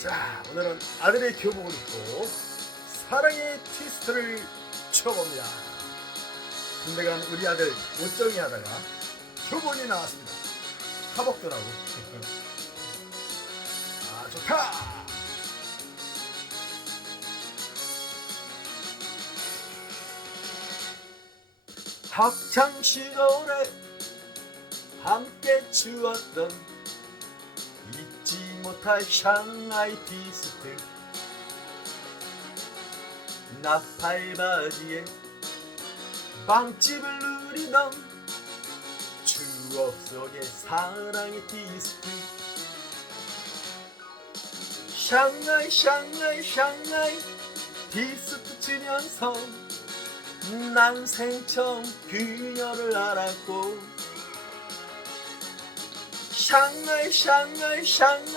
자, 오늘은 아들의 교복을 입고 사랑의 트위스트를 춰봅니다. 군대 간 우리 아들 옷정이 하다가 교복이 나왔습니다. 타복더라고. 아, 좋다! 학창 시절에 함께 잊지 못할 샹하이 디스트 나팔 바지에 빵집을 누리던 추억 속의 사랑의 디스트 샹하이 샹하이 샹하이 디스트 치면서 난 생처음 그녀를 알았고 샹하이 샹하이 샹하이